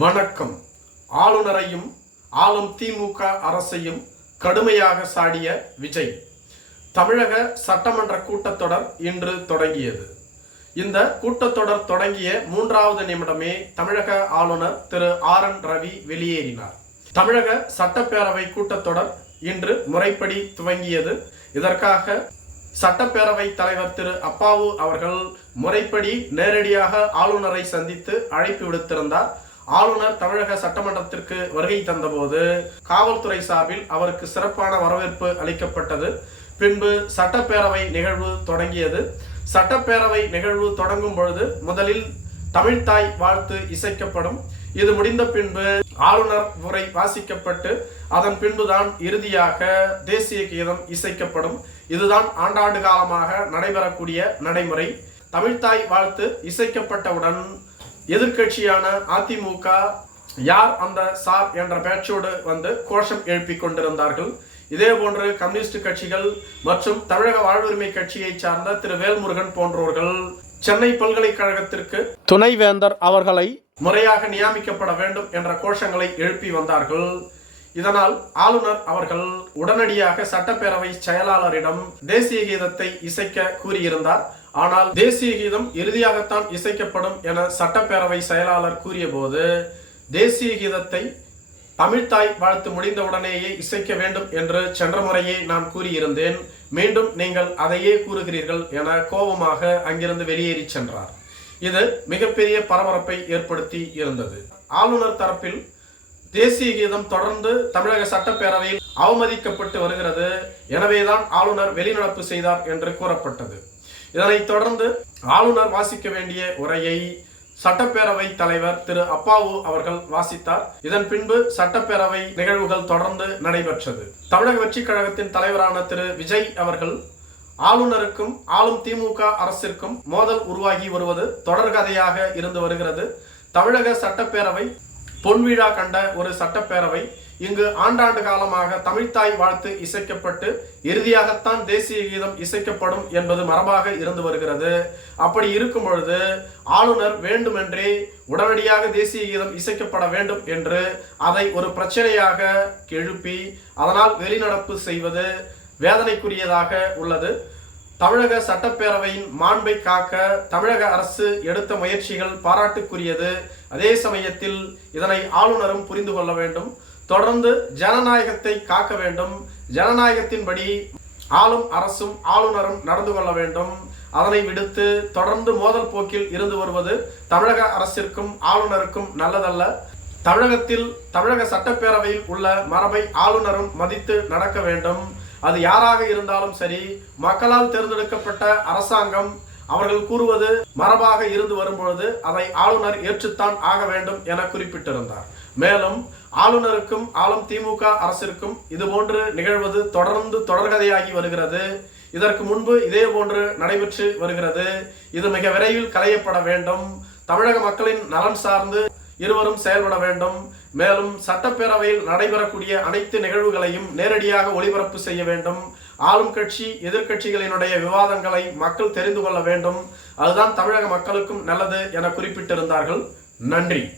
வணக்கம். ஆளுநரையும் ஆளும் திமுக அரசையும் கடுமையாக சாடிய விஜய். தமிழக சட்டமன்ற கூட்டத்தொடர் இன்று தொடங்கியது. இந்த கூட்டத்தொடர் தொடங்கிய மூன்றாவது நிமிடமே தமிழக ஆளுநர் திரு ஆர் என் ரவி வெளியேறினார். தமிழக சட்டப்பேரவை கூட்டத்தொடர் இன்று முறைப்படி துவங்கியது. இதற்காக சட்டப்பேரவை தலைவர் திரு அப்பாவு அவர்கள் முறைப்படி நேரடியாக ஆளுநரை சந்தித்து அழைப்பு விடுத்திருந்தார். ஆளுநர் தமிழக சட்டமன்றத்திற்கு வருகை தந்தபோது காவல்துறை சார்பில் அவருக்கு சிறப்பான வரவேற்பு அளிக்கப்பட்டது. பின்பு சட்டப்பேரவை நிகழ்வு தொடங்கியது. சட்டப்பேரவை நிகழ்வு தொடங்கும் பொழுது முதலில் தமிழ்தாய் வாழ்த்து இசைக்கப்படும். இது முடிந்த பின்பு ஆளுநர் உரை வாசிக்கப்பட்டு அதன் பின்புதான் இறுதியாக தேசிய கீதம் இசைக்கப்படும். இதுதான் ஆண்டாண்டு காலமாக நடைபெறக்கூடிய நடைமுறை. தமிழ்த்தாய் வாழ்த்து இசைக்கப்பட்டவுடன் எதிர்க்கட்சியான அதிமுக யார் அந்த சார் என்ற பேச்சோடு வந்து கோஷம் எழுப்பிக் கொண்டிருந்தார்கள். இதே போன்று கம்யூனிஸ்ட் கட்சிகள் மற்றும் தமிழக வாழ்வுரிமை கட்சியை சார்ந்த திரு வேல்முருகன் போன்றோர்கள் சென்னை பல்கலைக்கழகத்திற்கு துணைவேந்தர் அவர்களை முறையாக நியமிக்கப்பட வேண்டும் என்ற கோஷங்களை எழுப்பி வந்தார்கள். இதனால் ஆளுநர் அவர்கள் உடனடியாக சட்டப்பேரவை செயலாளரிடம் தேசிய கீதத்தை இசைக்க கூறியிருந்தார். ஆனால் தேசிய கீதம் இறுதியாகத்தான் இசைக்கப்படும் என சட்டப்பேரவை செயலாளர் கூறியபோது தேசிய கீதத்தை தமிழ்தாய் வாழ்த்து முடிந்தவுடனேயே இசைக்க வேண்டும் என்று சென்ற முறையே நான் கூறியிருந்தேன். மீண்டும் நீங்கள் அதையே கூறுகிறீர்கள் என கோபமாக அங்கிருந்து வெளியேறி சென்றார். இது மிகப்பெரிய பரபரப்பை ஏற்படுத்தி இருந்தது. ஆளுநர் தரப்பில் தேசிய கீதம் தொடர்ந்து தமிழக சட்டப்பேரவையில் அவமதிக்கப்பட்டு வருகிறது. எனவேதான் ஆளுநர் வெளிநடப்பு செய்தார் என்று கூறப்பட்டது. இதனைத் தொடர்ந்து ஆளுநர் வாசிக்க வேண்டிய உரையை சட்டப்பேரவை தலைவர் திரு அப்பாவு அவர்கள் வாசித்தார். இதன் பின்பு சட்டப்பேரவை நிகழ்வுகள் தொடர்ந்து நடைபெற்றது. தமிழக வெற்றிக் கழகத்தின் தலைவரான திரு விஜய் அவர்கள் ஆளுநருக்கும் ஆளும் திமுக அரசிற்கும் மோதல் உருவாகி வருவது தொடர்கதையாக இருந்து வருகிறது. தமிழக சட்டப்பேரவை பொன்விழா கண்ட ஒரு சட்டப்பேரவை இங்கு ஆண்டாண்டு காலமாக தமிழ்த்தாய் வாழ்த்து இசைக்கப்பட்டு இறுதியாகத்தான் தேசிய கீதம் இசைக்கப்படும் என்பது மரபாக இருந்து வருகிறது. அப்படி இருக்கும் பொழுது ஆளுநர் வேண்டுமென்றே உடனடியாக தேசிய கீதம் இசைக்கப்பட வேண்டும் என்று அதை ஒரு பிரச்சனையாக எழுப்பி அதனால் வெளிநடப்பு செய்வது வேதனைக்குரியதாக உள்ளது. தமிழக சட்டப்பேரவையின் மாண்பை காக்க தமிழக அரசு எடுத்த முயற்சிகள் பாராட்டுக்குரியது. அதே சமயத்தில் இதனை ஆளுநரும் புரிந்து கொள்ள வேண்டும். தொடர்ந்து ஜனநாயகத்தை காக்க வேண்டும். ஜனநாயகத்தின்படி ஆளும் அரசும் ஆளுநரும் நடந்து கொள்ள வேண்டும். அதனை விடுத்து தொடர்ந்து மோதல் போக்கில் இருந்து வருவது தமிழக அரசிற்கும் ஆளுநருக்கும் நல்லதல்ல. தமிழகத்தில் தமிழக சட்டப்பேரவையில் உள்ள மரபை ஆளுநரும் மதித்து நடக்க வேண்டும். அது யாராக இருந்தாலும் சரி மக்களால் தேர்ந்தெடுக்கப்பட்ட அரசாங்கம் அவர்கள் கூறுவது மரபாக இருந்து வரும்பொழுது அதை ஆளுநர் ஏற்றுத்தான் ஆக வேண்டும் என குறிப்பிட்டிருந்தார். மேலும் ஆளுநருக்கும் ஆளும் திமுக அரசிற்கும் இது போன்று நிகழ்வது தொடர்ந்து தொடர்கதையாகி வருகிறது. இதற்கு முன்பு இதே போன்று நடைபெற்று வருகிறது. இது மிக விரைவில் களையப்பட வேண்டும். தமிழக மக்களின் நலன் சார்ந்து இருவரும் செயல்பட வேண்டும். மேலும் சட்டப்பேரவையில் நடைபெறக்கூடிய அனைத்து நிகழ்வுகளையும் நேரடியாக ஒளிபரப்பு செய்ய வேண்டும். ஆளும் கட்சி எதிர்க்கட்சிகளினுடைய விவாதங்களை மக்கள் தெரிந்து கொள்ள வேண்டும். அதுதான் தமிழக மக்களுக்கும் நல்லது என குறிப்பிட்டிருந்தார்கள். நன்றி.